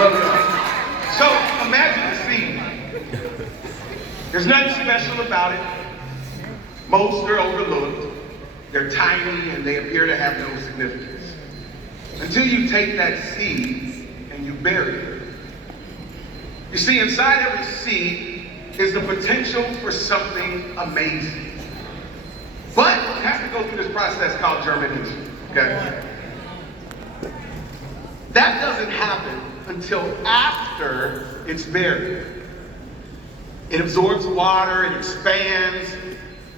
Love y'all. So imagine the scene. There's nothing special about it. Most are overlooked. They're tiny and they appear to have no significance. Until you take that seed and you bury it. You see, inside every seed is the potential for something amazing. But it has to go through this process called germination, okay? That doesn't happen until after it's buried. It absorbs water, it expands,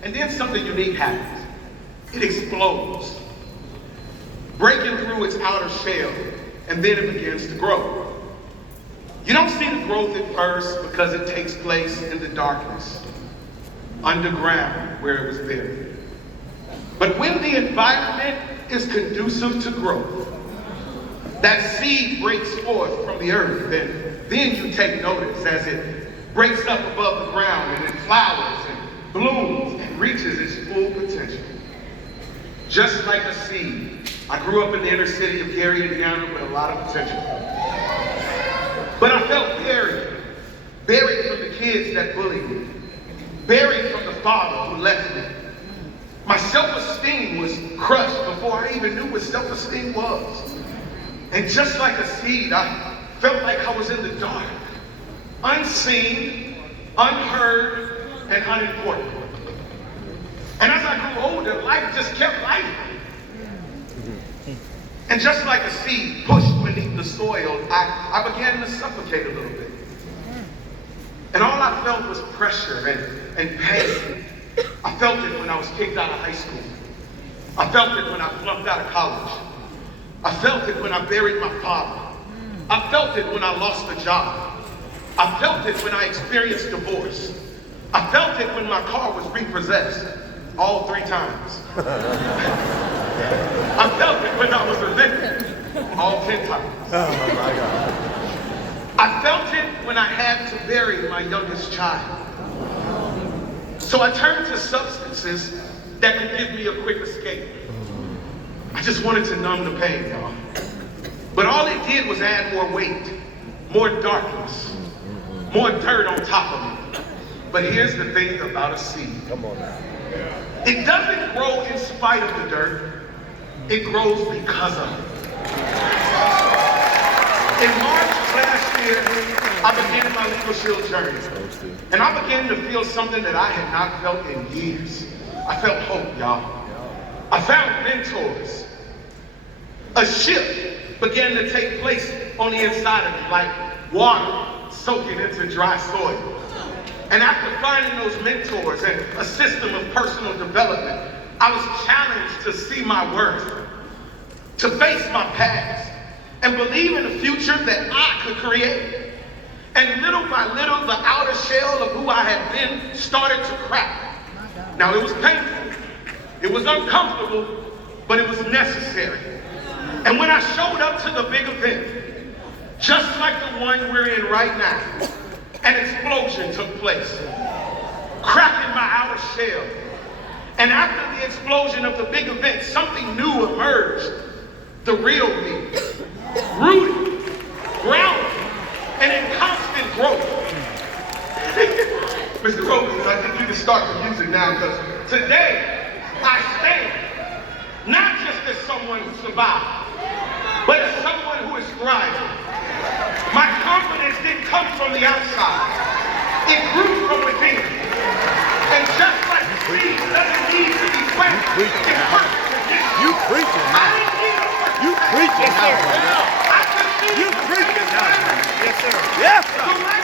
and then something unique happens. It explodes, breaking through its outer shell, and then it begins to grow. You don't see the growth at first because it takes place in the darkness, underground where it was buried. But when the environment is conducive to growth, that seed breaks forth from the earth, and then you take notice as it breaks up above the ground and it flowers and blooms and reaches its full potential. Just like a seed, I grew up in the inner city of Gary, Indiana with a lot of potential. But I felt buried from the kids that bullied me, buried from the father who left me. My self-esteem was crushed before I even knew what self-esteem was. And just like a seed, I felt like I was in the dark, unseen, unheard, and unimportant. And as I grew older, life just kept life. And just like a seed pushed beneath the soil, I began to suffocate a little bit. And all I felt was pressure and pain. I felt it when I was kicked out of high school. I felt it when I flunked out of college. I felt it when I buried my father. I felt it when I lost a job. I felt it when I experienced divorce. I felt it when my car was repossessed, all 3 times. I felt it when I was evicted, all 10 times. Oh my God. I felt it when I had to bury my youngest child. So I turned to substances that could give me a quick escape. I just wanted to numb the pain, y'all. But all it did was add more weight, more darkness, more dirt on top of me. But here's the thing about a seed. Come on now. It doesn't grow in spite of the dirt. It grows because of it. In March of last year, I began my Legal Shield journey. And I began to feel something that I had not felt in years. I felt hope, y'all. I found mentors. A shift began to take place on the inside of me, like water soaking into dry soil. And after finding those mentors and a system of personal development, I was challenged to see my worth, to face my past, and believe in a future that I could create. And little by little, the outer shell of who I had been started to crack. Now, it was painful, it was uncomfortable, but it was necessary. And when I showed up to the big event, just like the one we're in right now, an explosion took place, cracking my outer shell. And after the explosion of the big event, something new emerged. The real me, rooted, grounded, and in constant growth. Mr. Robles, I think you can start the music now, because today I stand not just as someone who survived, but as someone who is thriving. My confidence didn't come from the outside. It grew from within. And just like the seed doesn't need to be planted, it's perfect. You preaching now. I didn't need a perfect. You preaching now. I just need You a preaching perfect now. environment. Yes, sir. Yes, So sir. my